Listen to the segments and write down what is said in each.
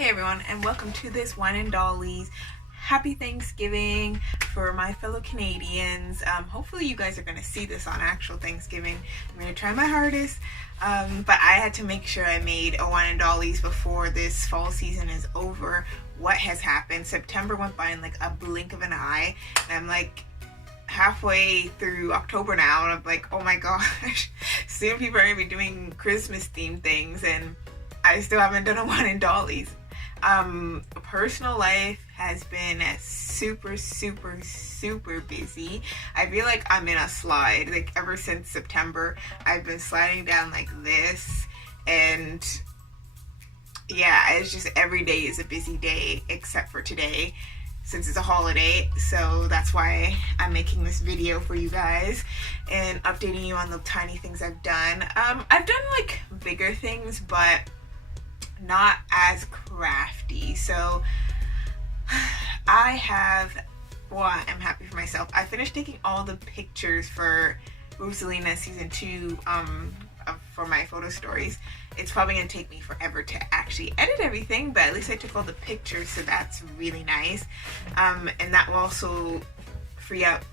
Hey everyone, and welcome to this Wine and Dollies. Happy Thanksgiving for my fellow Canadians. Hopefully you guys are going to see this on actual Thanksgiving. I'm going to try my hardest, but I had to make sure I made a Wine and Dollies before this fall season is over. What has happened? September went by in like a blink of an eye, and I'm like halfway through October now, and I'm like, oh my gosh, soon people are going to be doing Christmas themed things, and I still haven't done a Wine and Dollies. Personal life has been super busy. I feel like I'm in a slide. Like ever since September, I've been sliding down like this, and yeah, it's just every day is a busy day except for today since it's a holiday. So that's why I'm making this video for you guys and updating you on the tiny things I've done. I've done like bigger things, but not as crafty. So I'm happy for myself. I finished taking all the pictures for Rosalina season 2 for my photo stories. It's probably gonna take me forever to actually edit everything, but at least I took all the pictures, so that's really nice. And that will also free up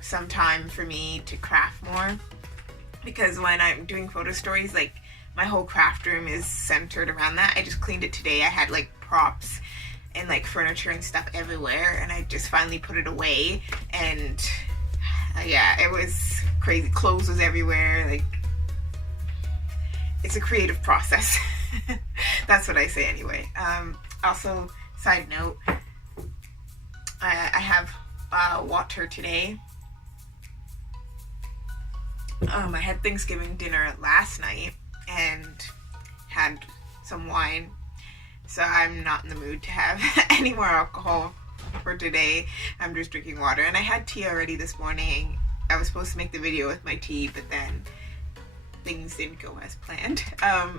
some time for me to craft more, because when I'm doing photo stories, like my whole craft room is centered around that. I just cleaned it today. I had like props and like furniture and stuff everywhere, and I just finally put it away, and yeah, it was crazy. Clothes was everywhere. Like, it's a creative process. That's what I say anyway. Also, side note, I have water today. I had Thanksgiving dinner last night and had some wine, so I'm not in the mood to have any more alcohol for today. I'm just drinking water, and I had tea already this morning. I was supposed to make the video with my tea, but then things didn't go as planned.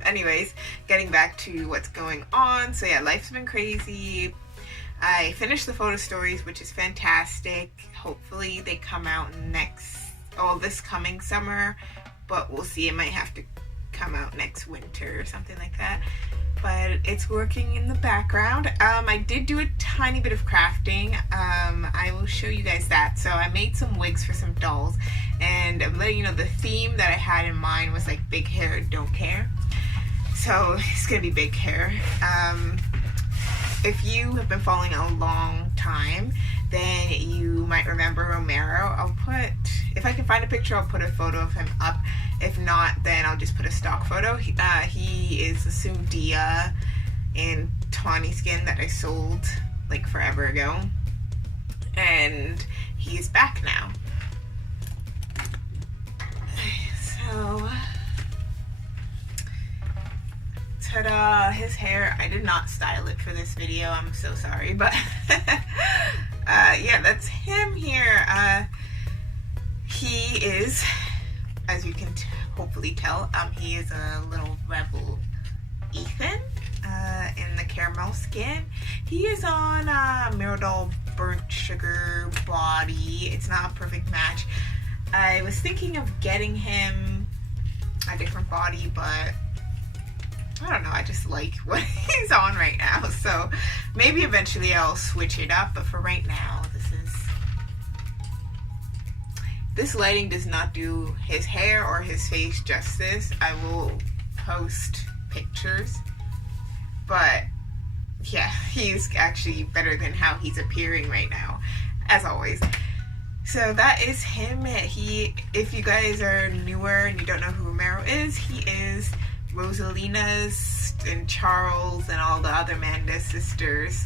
Anyways, getting back to what's going on. So yeah, life's been crazy. I finished the photo stories, which is fantastic. Hopefully they come out this coming summer, but we'll see. It might have to come out next winter or something like that, but it's working in the background. I did do a tiny bit of crafting. I will show you guys that. So I made some wigs for some dolls, and I'm letting you know the theme that I had in mind was like big hair, don't care. So it's gonna be big hair. If you have been following a long time, then you might remember Romero. If I can find a picture, I'll put a photo of him up. If not, then I'll just put a stock photo. He is assumed Dia in tawny skin that I sold like forever ago, and he is back now. So, ta-da! His hair, I did not style it for this video. I'm so sorry, but yeah, that's him here. He is, as you can hopefully tell, he is a little rebel Ethan in the caramel skin. He is on Miradol burnt sugar body. It's not a perfect match. I was thinking of getting him a different body, but I don't know, I just like what he's on right now. So maybe eventually I'll switch it up, but for right now, this lighting does not do his hair or his face justice. I will post pictures, but yeah, he's actually better than how he's appearing right now, as always. So that is him. If you guys are newer and you don't know who Romero is, he is Rosalina's and Charles and all the other Mendes sisters.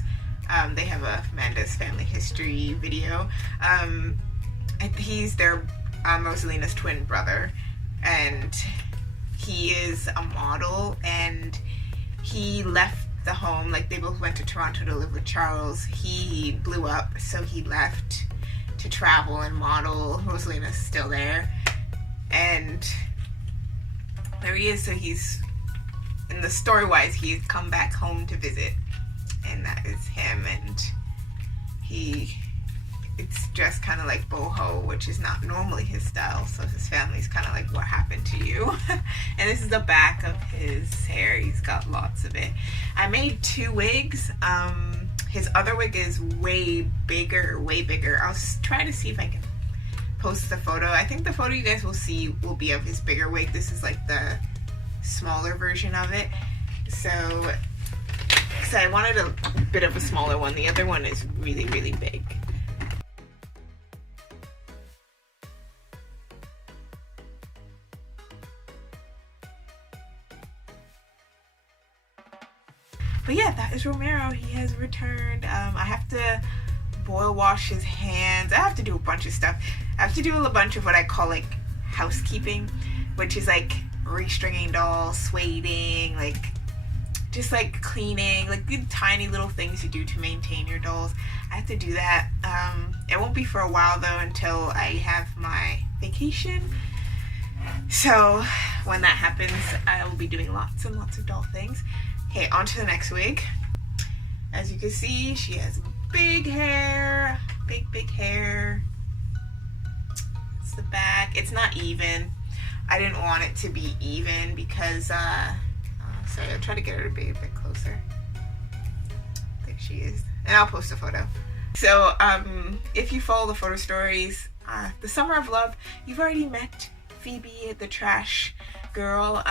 They have a Mendes family history video. He's their Rosalina's twin brother, and he is a model, and he left the home. Like, they both went to Toronto to live with Charles. He blew up, so he left to travel and model. Rosalina's still there, and there he is. So he's, in the story wise, he's come back home to visit, and that is him. And he it's just kind of like boho, which is not normally his style. So his family's kind of like, what happened to you? And this is the back of his hair. He's got lots of it. I made 2 wigs. His other wig is way bigger. I'll try to see if I can post the photo. I think the photo you guys will see will be of his bigger wig. This is like the smaller version of it. So I wanted a bit of a smaller one. The other one is really, really big. But yeah, that is Romero. He has returned. I have to boil wash his hands. I have to do a bunch of stuff. I have to do a bunch of what I call like housekeeping, which is like restringing dolls, sueding, like just like cleaning, like the tiny little things you do to maintain your dolls. I have to do that. It won't be for a while though, until I have my vacation. So when that happens, I will be doing lots and lots of doll things. Okay, on to the next wig. As you can see, she has big hair, big hair. It's the back. It's not even. I didn't want it to be even because, sorry, I'll try to get her to be a bit closer. There she is. And I'll post a photo. So, if you follow the photo stories, the Summer of Love, you've already met Phoebe, the trash girl,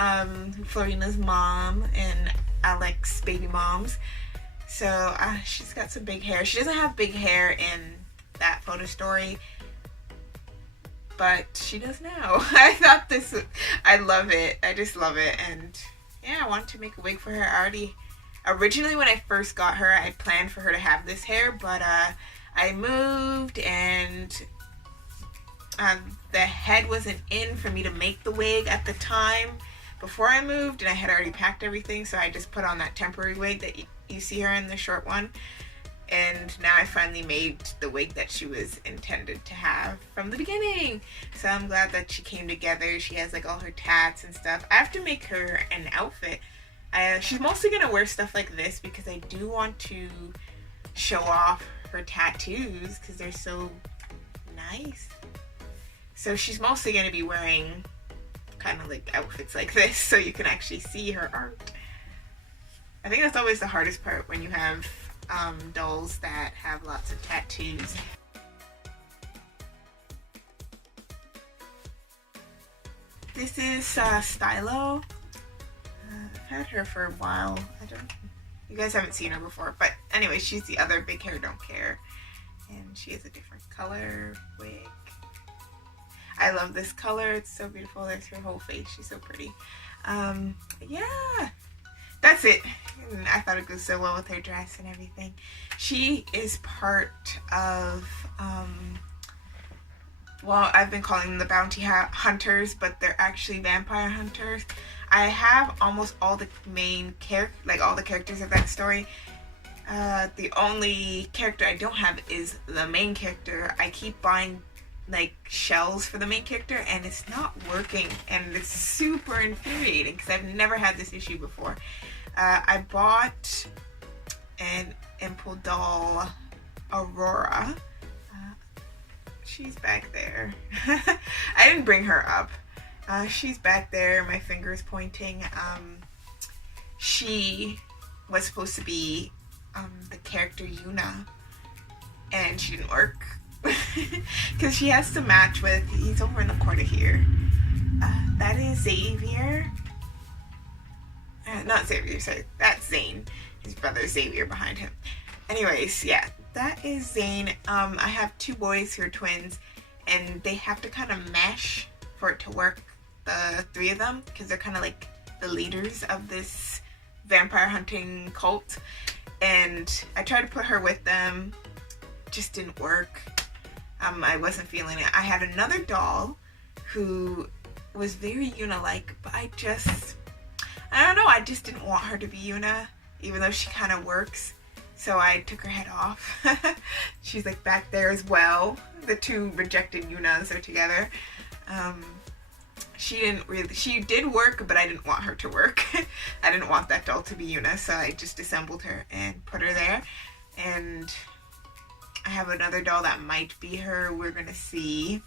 Florina's mom, and Alex's baby moms. So she's got some big hair. She doesn't have big hair in that photo story, but she does now. I love it. I just love it. And yeah, I wanted to make a wig for her. Originally when I first got her, I planned for her to have this hair, but I moved and the head wasn't in for me to make the wig at the time before I moved, and I had already packed everything, so I just put on that temporary wig that you see her in, the short one. And now I finally made the wig that she was intended to have from the beginning. So I'm glad that she came together. She has like all her tats and stuff. I have to make her an outfit. She's mostly gonna wear stuff like this because I do want to show off her tattoos because they're so nice. So she's mostly gonna be wearing kind of like outfits like this so you can actually see her art. I think that's always the hardest part when you have dolls that have lots of tattoos. This is Stylo. I've had her for a while. You guys haven't seen her before, but anyway, she's the other big hair don't care, and she has a different color wig. I love this color. It's so beautiful. There's her whole face. She's so pretty. Yeah, that's it. And I thought it goes so well with her dress and everything. She is part of, well, I've been calling them the bounty hunters, but they're actually vampire hunters. I have almost all the main all the characters of that story. The only character I don't have is the main character. I keep buying like shells for the main character and it's not working, and it's super infuriating because I've never had this issue before. I bought an Impel doll, Aurora. She's back there. I didn't bring her up. She's back there, my finger's pointing. She was supposed to be the character Yuna, and she didn't work. Because she has to match with, he's over in the corner here. That is Xavier. Not Xavier, sorry. That's Zane. His brother Xavier behind him. Anyways, yeah, that is Zane. I have 2 boys who are twins, and they have to kind of mesh for it to work, the 3 of them, because they're kind of like the leaders of this vampire hunting cult. And I tried to put her with them, just didn't work. I wasn't feeling it. I had another doll who was very Yuna-like, but I don't know, I just didn't want her to be Yuna, even though she kind of works. So I took her head off. She's like back there as well. The 2 rejected Yunas are together. She did work, but I didn't want her to work. I didn't want that doll to be Yuna, so I just assembled her and put her there. And I have another doll that might be her. We're gonna see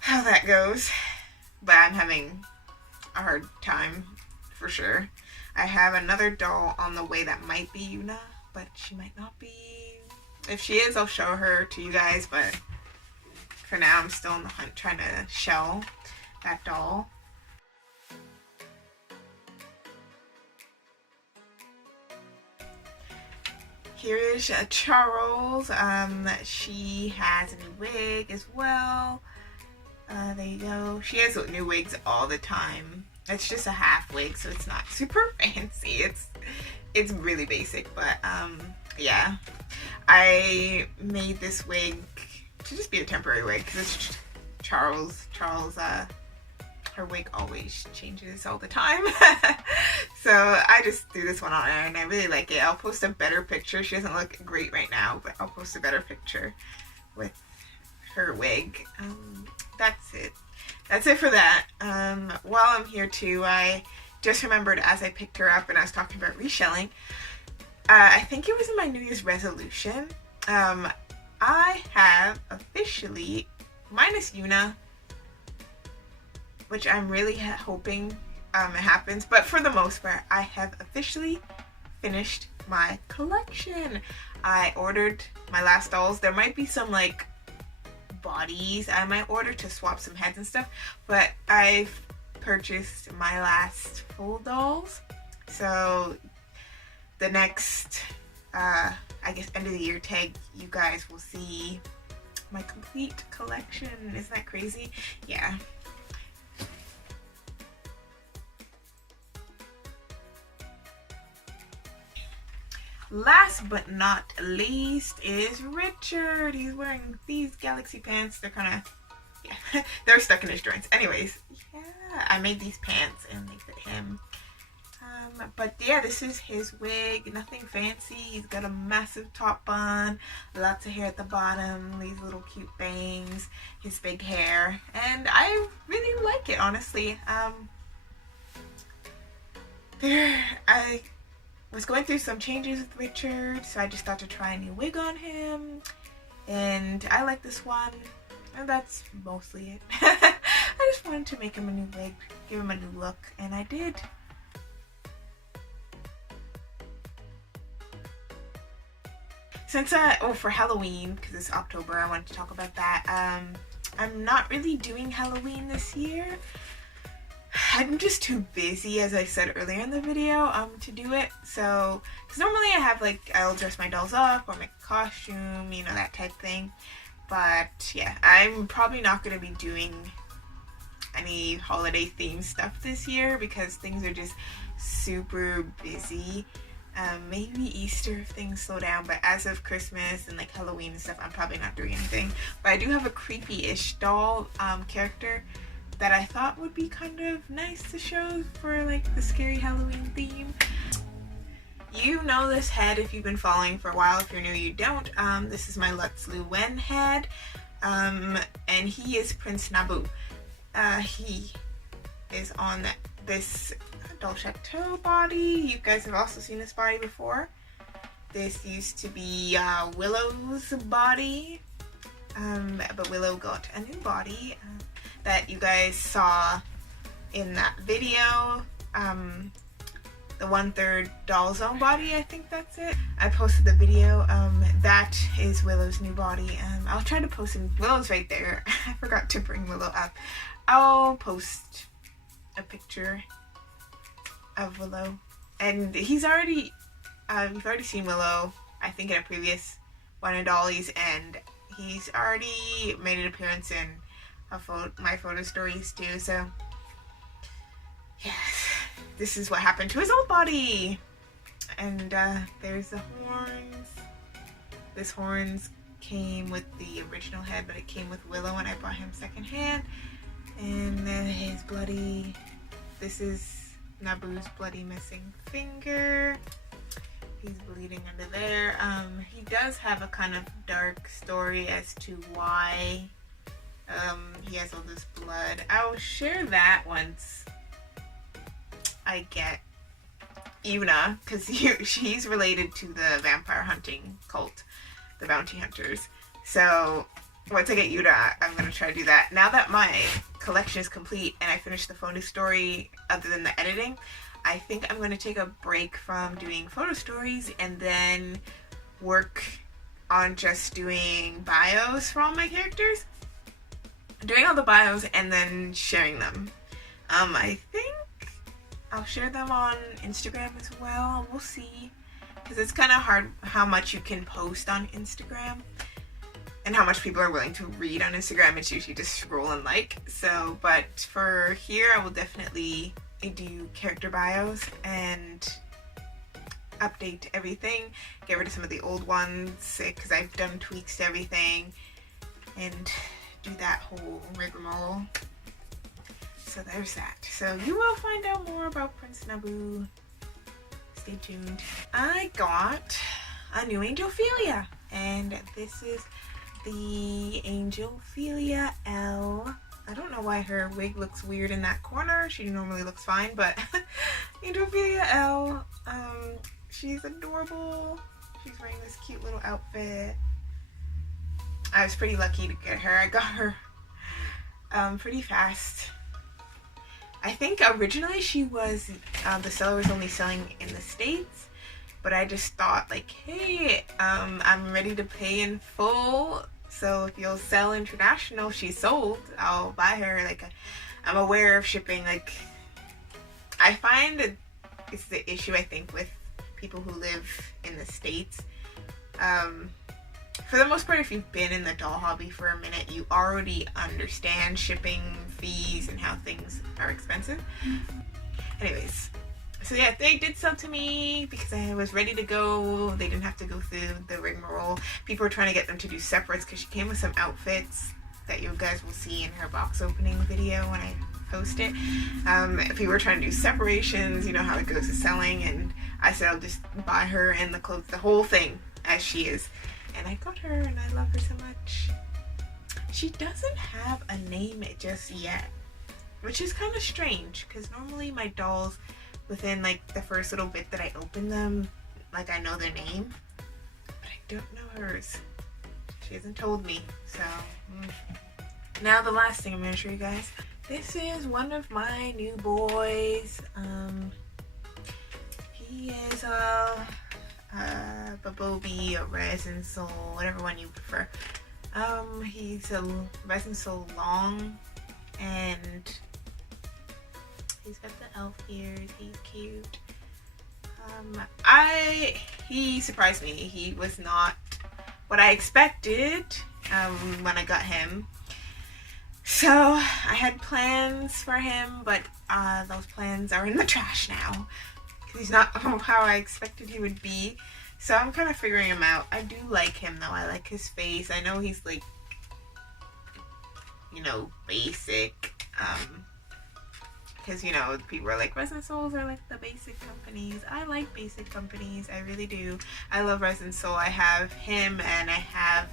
how that goes. But I'm having a hard time for sure. I have another doll on the way that might be Yuna, but she might not be. If she is, I'll show her to you guys, but for now I'm still in the hunt trying to shell that doll. Here is Charles. She has a new wig as well. There you go. She has new wigs all the time. It's just a half wig, so it's not super fancy. It's really basic, but yeah. I made this wig to just be a temporary wig because it's Charles, her wig always changes all the time. So I just threw this one on her and I really like it. I'll post a better picture. She doesn't look great right now, but I'll post a better picture with her wig. That's it. That's it for that. While I'm here too, I just remembered as I picked her up and I was talking about reshelling, I think it was in my New Year's resolution. I have officially, minus Yuna, which I'm really hoping it happens, but for the most part, I have officially finished my collection. I ordered my last dolls. There might be some like bodies I might order to swap some heads and stuff, but I've purchased my last full dolls. So the next, I guess, end of the year tag, you guys will see my complete collection. Isn't that crazy? Yeah. Last but not least is Richard. He's wearing these galaxy pants. They're kind of, yeah, they're stuck in his joints. Anyways, yeah, I made these pants and they fit him. But yeah, this is his wig. Nothing fancy. He's got a massive top bun, lots of hair at the bottom, these little cute bangs, his big hair, and I really like it, honestly. I was going through some changes with Richard, so I just thought to try a new wig on him, and I like this one, and that's mostly it. I just wanted to make him a new wig, give him a new look, and I did. Since for Halloween, because it's October, I wanted to talk about that. I'm not really doing Halloween this year. I'm just too busy, as I said earlier in the video, to do it. So, because normally I have, like, I'll dress my dolls up or make a costume, you know, that type thing. But, yeah, I'm probably not going to be doing any holiday themed stuff this year because things are just super busy. Maybe Easter if things slow down, but as of Christmas and like Halloween and stuff, I'm probably not doing anything. But I do have a creepy-ish doll character that I thought would be kind of nice to show for like the scary Halloween theme. You know this head if you've been following for a while. If you're new, you don't. This is my Lutz Luwen head, and he is Prince Naboo. He is on this Doll Chateau body. You guys have also seen this body before. This used to be Willow's body, but Willow got a new body that you guys saw in that video. The 1/3 Doll Zone body, I think that's it. I posted the video. That is Willow's new body. I'll try to post him. Willow's right there. I forgot to bring Willow up. I'll post a picture of Willow, and he's already you've already seen Willow, I think, in a previous one in Dollies, and he's already made an appearance in my photo stories too. So yes, this is what happened to his old body. And there's the horns. This horns came with the original head, but it came with Willow and I bought him secondhand. And then his bloody, this is Naboo's bloody missing finger. He's bleeding under there. He does have a kind of dark story as to why he has all this blood. I'll share that once I get Yuna, because she's related to the vampire hunting cult. the bounty hunters. So once I get Yuta, I'm going to try to do that. Now that my collection is complete and I finished the photo story other than the editing, I think I'm going to take a break from doing photo stories and then work on just doing bios for all my characters. Doing all the bios and then sharing them. I think I'll share them on Instagram as well. We'll see. Because it's kind of hard how much you can post on Instagram and how much people are willing to read on Instagram. It's usually just scroll and like. So, but for here, I will definitely do character bios and update everything. Get rid of some of the old ones because I've done tweaks to everything and do that whole rigmarole. So there's that. So you will find out more about Prince Naboo. Stay tuned. I got a new Angelphilia, and this is the Angelphilia L. I don't know why her wig looks weird in that corner. She normally looks fine, but Angelphilia L. She's adorable. She's wearing this cute little outfit. I was pretty lucky to get her. I got her pretty fast. I think originally she was, the seller was only selling in the States, but I just thought like, hey, I'm ready to pay in full, so if you'll sell international, she's sold, I'll buy her. Like, I'm aware of shipping. Like, I find it's the issue, I think, with people who live in the States. For the most part, if you've been in the doll hobby for a minute, you already understand shipping fees and how things are expensive. Anyways, so yeah, they did sell to me because I was ready to go. They didn't have to go through the rigmarole. People were trying to get them to do separates because she came with some outfits that you guys will see in her box opening video when I post it. People were trying to do separations, you know how it goes to selling, and I said I'll just buy her and the clothes, the whole thing as she is. And I got her and I love her so much. She doesn't have a name just yet, which is kind of strange because normally my dolls, within like the first little bit that I open them, like I know their name, but I don't know hers. She hasn't told me. So now the last thing I'm going to show you guys. This is one of my new boys. He is Bobby, a Resin Soul, whatever one you prefer. He's a Resin Soul long, and he's got the elf ears. He's cute. He surprised me. He was not what I expected when I got him. So I had plans for him, but those plans are in the trash now. He's not how I expected he would be. So I'm kind of figuring him out. I do like him though. I like his face. I know he's like, you know, basic. Because, you know, people are like, Resin Souls are like the basic companies. I like basic companies. I really do. I love Resin Soul. I have him and I have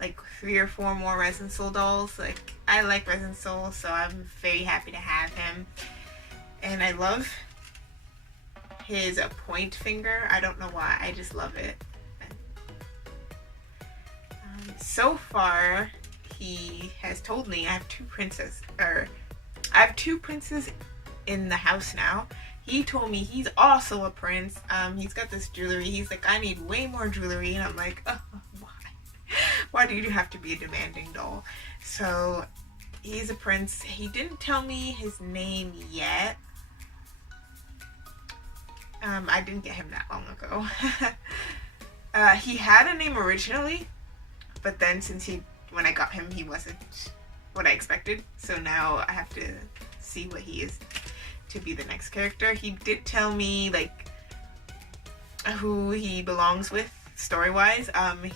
like 3 or 4 more Resin Soul dolls. Like, I like Resin Soul, so I'm very happy to have him. And I love his point finger. I don't know why. I just love it. So far, he has told me I have 2 princes in the house now. He told me he's also a prince. He's got this jewelry. He's like, I need way more jewelry. And I'm like, oh, why? Why do you have to be a demanding doll? So he's a prince. He didn't tell me his name yet. I didn't get him that long ago. He had a name originally, but then when I got him, he wasn't what I expected. So now I have to see what he is to be the next character. He did tell me like who he belongs with story-wise.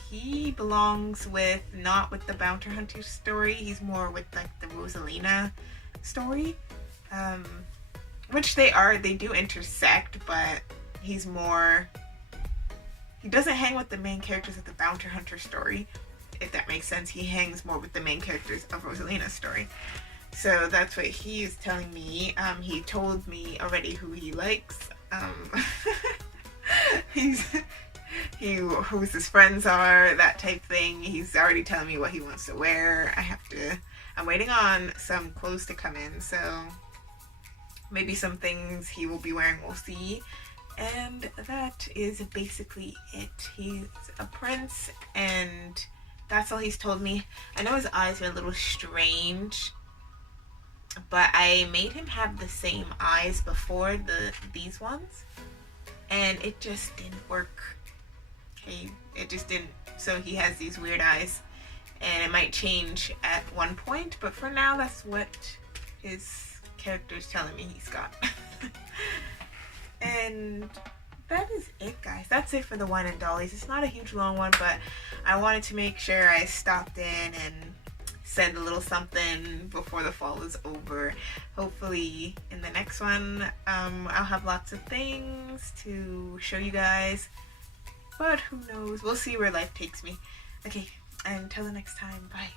He belongs not with the Bounty Hunter story. He's more with like the Rosalina story. Which they do intersect, but he doesn't hang with the main characters of the Bounty Hunter story, if that makes sense. He hangs more with the main characters of Rosalina's story. So that's what he is telling me. He told me already who he likes. He who his friends are, that type thing. He's already telling me what he wants to wear. I'm waiting on some clothes to come in, so maybe some things he will be wearing, we'll see. And that is basically it. He's a prince, and that's all he's told me. I know his eyes are a little strange, but I made him have the same eyes before these ones, and it just didn't work. Okay, it just didn't. So he has these weird eyes, and it might change at one point, but for now, that's what his character is telling me he's got. And that is it, guys. That's it for the wine and dollies. It's not a huge long one, but I wanted to make sure I stopped in and said a little something before the fall is over. Hopefully in the next one, I'll have lots of things to show you guys, but who knows? We'll see where life takes me. Okay, until the next time, bye.